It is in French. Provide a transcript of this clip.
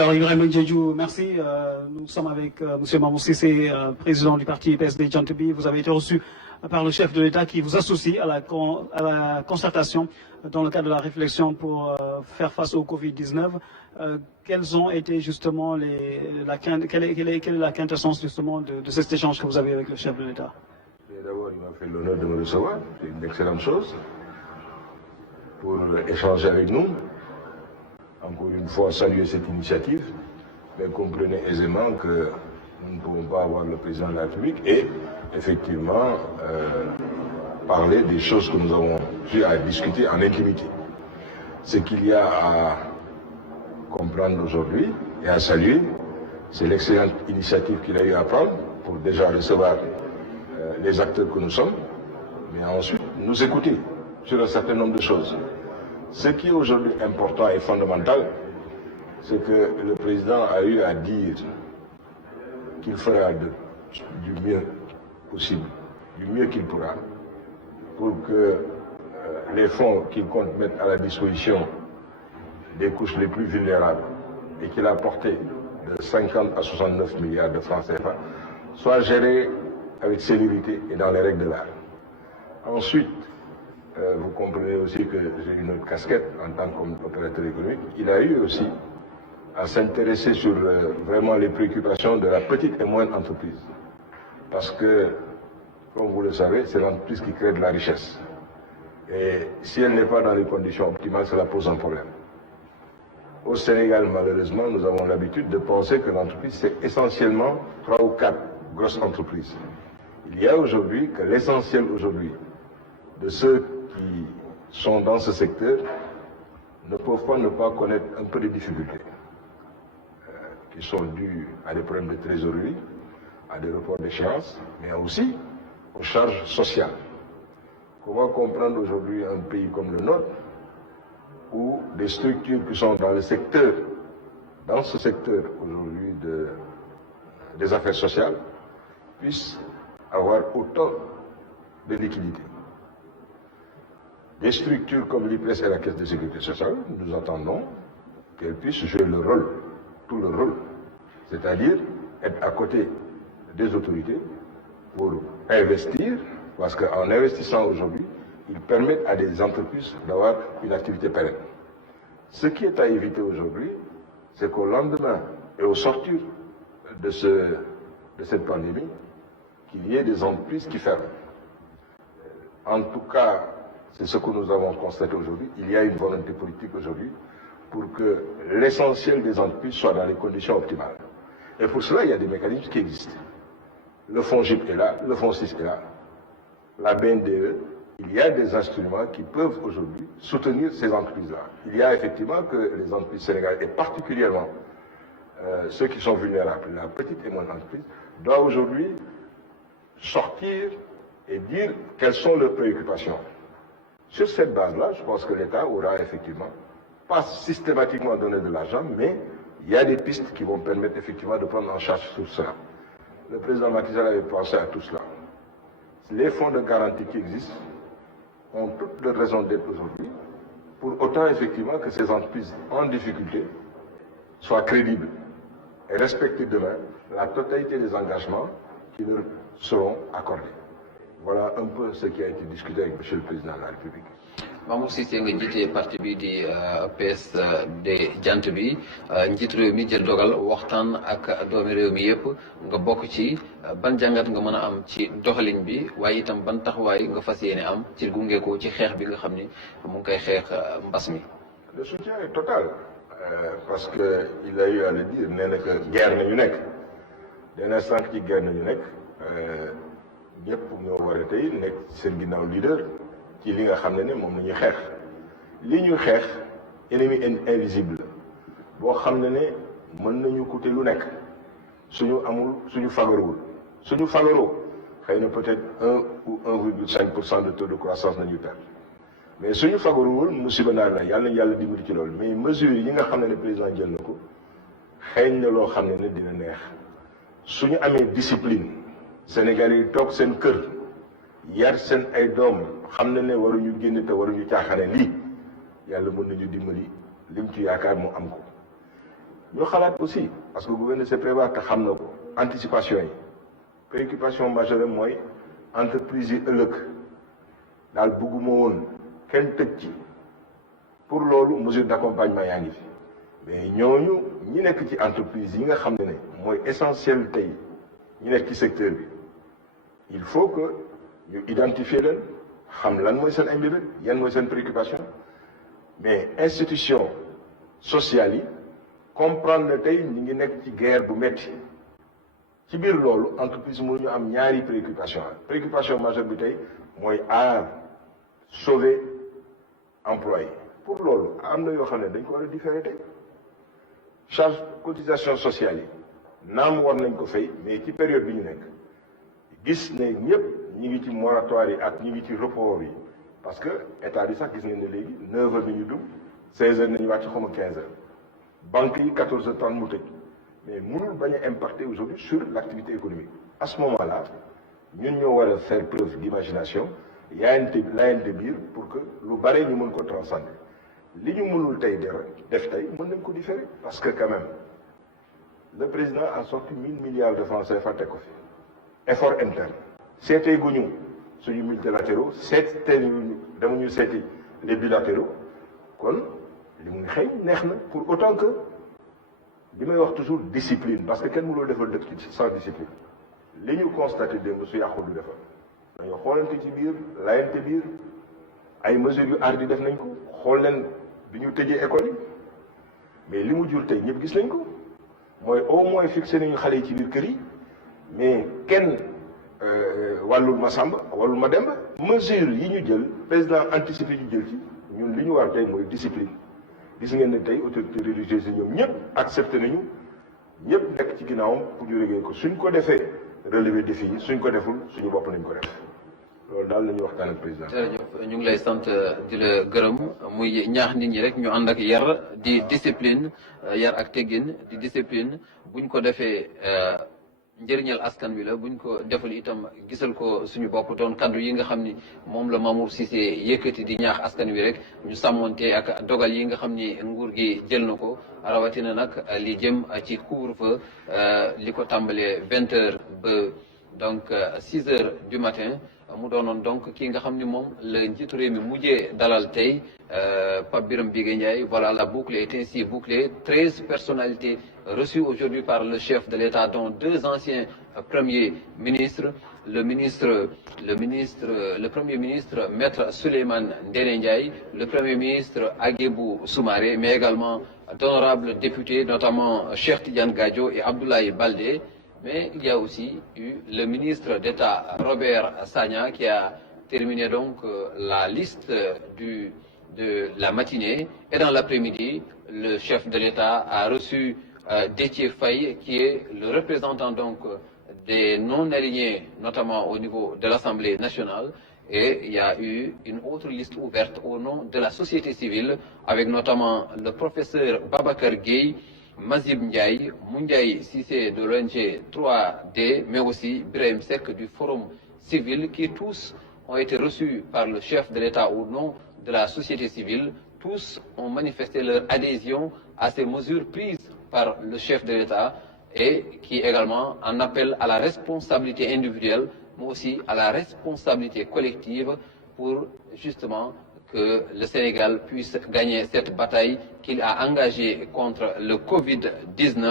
Alors Ibrahim Djedjou, merci. Nous sommes avec M. Mamour Cissé, président du parti PSD Djantebi. Vous avez été reçu par le chef de l'État qui vous associe à la concertation dans le cadre de la réflexion pour faire face au Covid-19. Quelles ont été justement quelle est la quintessence justement de cet échange que vous avez avec le chef de l'État? D'abord, il m'a fait l'honneur de me recevoir. C'est une excellente chose pour échanger avec nous. Encore une fois, saluer cette initiative, mais comprenez aisément que nous ne pouvons pas avoir le président de la République et effectivement parler des choses que nous avons eu à discuter en intimité. Ce qu'il y a à comprendre aujourd'hui et à saluer, c'est l'excellente initiative qu'il a eu à prendre pour déjà recevoir les acteurs que nous sommes, mais ensuite nous écouter sur un certain nombre de choses. Ce qui est aujourd'hui important et fondamental, c'est que le président a eu à dire qu'il fera du mieux possible, du mieux qu'il pourra, pour que les fonds qu'il compte mettre à la disposition des couches les plus vulnérables et qu'il a porté de 50 à 69 milliards de francs CFA soient gérés avec célérité et dans les règles de l'art. Ensuite, vous comprenez aussi que j'ai une autre casquette en tant qu'opérateur économique. Il a eu aussi à s'intéresser sur vraiment les préoccupations de la petite et moyenne entreprise. Parce que, comme vous le savez, c'est l'entreprise qui crée de la richesse. Et si elle n'est pas dans les conditions optimales, cela pose un problème. Au Sénégal, malheureusement, nous avons l'habitude de penser que l'entreprise, c'est essentiellement 3 ou 4 grosses entreprises. Il y a aujourd'hui que l'essentiel aujourd'hui de ceux qui sont dans ce secteur ne peuvent pas ne pas connaître un peu de difficultés qui sont dues à des problèmes de trésorerie, à des reports d'échéance, mais aussi aux charges sociales. Comment comprendre aujourd'hui un pays comme le nôtre où des structures qui sont dans ce secteur aujourd'hui des affaires sociales puissent avoir autant de liquidités. Des structures comme l'IPRES et la Caisse de sécurité sociale, nous attendons qu'elles puissent jouer le rôle, tout le rôle, c'est-à-dire être à côté des autorités pour investir, parce qu'en investissant aujourd'hui, ils permettent à des entreprises d'avoir une activité pérenne. Ce qui est à éviter aujourd'hui, c'est qu'au lendemain et au sortir de cette pandémie, qu'il y ait des entreprises qui ferment. En tout cas, c'est ce que nous avons constaté aujourd'hui. Il y a une volonté politique aujourd'hui pour que l'essentiel des entreprises soit dans les conditions optimales. Et pour cela, il y a des mécanismes qui existent. Le fonds GIP est là, le fonds 6 est là, la BNDE. Il y a des instruments qui peuvent aujourd'hui soutenir ces entreprises-là. Il y a effectivement que les entreprises sénégalaises, et particulièrement ceux qui sont vulnérables, la petite et moyenne entreprise, doivent aujourd'hui sortir et dire quelles sont leurs préoccupations. Sur cette base-là, je pense que l'État aura effectivement, pas systématiquement donné de l'argent, mais il y a des pistes qui vont permettre effectivement de prendre en charge tout cela. Le président Macky Sall avait pensé à tout cela. Les fonds de garantie qui existent ont toutes les raisons d'être aujourd'hui, pour autant effectivement que ces entreprises en difficulté soient crédibles et respectent demain la totalité des engagements qui leur seront accordés. Voilà un peu ce qui a été discuté avec M. le Président de la République. Mamour Cissé nga jiite parti bi di PSD Djantebi njiit réew mi jël dogal waxtaan ak doomi réew mi yëpp nga bokk ci ban jàngat nga mën a am ci doxalin bi waaye itam ban taxawaay nga fas yéene am ci gunge ko ci xeex bi nga xam ni mu ngi koy xeex mbas mi. Le soutien est total parce que il a eu à le dire nee na que guerre nañu nekk dès l'instant que ci guerre nañu nekk ñëpp ñoo war a tey nekk seen ginnaaw leader ci li nga xam ne moom la ñuy xeex li ñuy xeex ennemi invisible boo xam ne mën nañu coûter lu nekk suñu fagaruwul suñu fagaroo xëy na peut-être 1 ou 1,5% de taux de croissance nañu perdre mais suñu fagaruwul musiba naa la yàlla nañu yàlla dimbali ci loolu mais mesures yi nga xam ne président jël na ko xëy na loo xam ne dina neex suñu amee discipline Sénégal yi toog seen kër yar seen ay doom xam ne waruñu génn te waruñu caaxaane lii yàlla mën nañu dimbali lim ci yaakaar mu am ko ñu xalaat aussi parce que gouverneur c'est prévoir te xam na ko anticipation yi préoccupation majeure mooy entreprise yi ëllëg daal bugguma woon kenn tëj ci pour loolu mesure d'accompagnement yaa ngi fi mais ñooñu ñi nekk ci entreprise yi nga xam ne mooy essentiel tey ñi nekk ci secteur bi il faut que ñu identifier leen xam lan mooy seen ay mbébét yan mooy seen préoccupation mais institution sociale yi comprendre ne tey ñu ngi nekk ci guerre bu metti ci biir loolu entreprise mënuñu am ñaari préoccupation majeure bi tey mooy aar sauver employé pour loolu am na yoo xam ne dañ ko war a différer tey charge cotisation sociale yi naam war nañ ko fay mais ci période bi ñu nekk gis ne ñëpp ñi ngi ci moratoire yi ak ñi ngi ci report yi parce que état bi sax gis ngeen ne léegi 9 heures nañu dugg 16 heures nañu wàcc xaw ma 15 heures banque yi 14 heures 30 mu tëj mais mënul bañ a impacter aujourd'hui sur l'activité économique à ce moment-là ñun ñoo war a faire preuve d'imagination laayante biir pour que lu bare ñu mën ko transcender li ñu mënul tey def tey mën nañ ko différer parce que quand même le président a sorti 1000 milliards de francs CFA teg ko fi effort interne seetee guñu suñu multilatéraux demuñu seeti les bilatéraux kon li muy xëy neex na pour autant que li may wax toujours discipline parce que kenn mënul defal dëkk ci sans discipline li ñu constaté démb su yàqul du defal dañoo xoolante ci biir layante biir ay mesures yu ardi def nañ ko xool leen bi ñu tëjee école yi mais li mu jur tey ñëpp gis nañ ko mooy au moins fixé nañu xale yi ci biir kër yi mais kenn wàllul ma Samba wàllul ma Demba mesures yi ñu jël président anticipé ñu jël ci ñun li ñu war tey mooy discipline gis ngeen ne tey autorités religieuses yi ñoom ñëpp accepté nañu ñëpp nekk ci ginnaawam pour ñu réglé ko suñ ko defee relever défi yi suñ ko deful suñu bopp nañ ko def loolu daal la ñuy waxtaan ak président. jërëjëf ñu ngi lay sant di la gërëm muy ñaax nit ñi rek ñu ànd ak yar di discipline yar ak teggin di discipline buñ ko defee njëriñal askan wi la buñ ko deful itam gisal ko suñu bopp doon kaddu yi nga xam ni moom la Mamour Cissé yëkkati di ñaax askan wi rek ñu sàmmonte ak dogal yi nga xam ni nguur gi jël na ko rawatina nag li jëm ci couvre-feu li ko tàmbalee 20 heures ba donc 6 heures du matin mu doonoon donc ki nga xam ni moom la njiitu réew mi mujjee dalal tey Pape Birame Bigué Ndiaye. Voilà, la boucle est ainsi bouclée. 13 personnalités reçues aujourd'hui par le chef de l'État, dont 2 anciens premiers ministres, le premier ministre Maître Souleymane Ndéné Ndiaye, le premier ministre Aguébou Soumaré, mais également d'honorables députés, notamment Cheikh Tidiane Gadio et Abdoulaye Baldé. Mais il y a aussi eu le ministre d'État Robert Sagna qui a terminé donc la liste de la matinée. Et dans l'après-midi, le chef de l'État a reçu Déthié Faye, qui est le représentant donc des non-alignés, notamment au niveau de l'Assemblée nationale. Et il y a eu une autre liste ouverte au nom de la société civile, avec notamment le professeur Babacar Gueye, Mazib Ndiaye, Moundiaye Cissé de l'ONG 3D, mais aussi Birahim Seck du Forum civil, qui tous ont été reçus par le chef de l'État au nom de la société civile. Tous ont manifesté leur adhésion à ces mesures prises par le chef de l'État et qui également en appellent à la responsabilité individuelle, mais aussi à la responsabilité collective pour justement que le Sénégal puisse gagner cette bataille qu'il a engagée contre le Covid-19.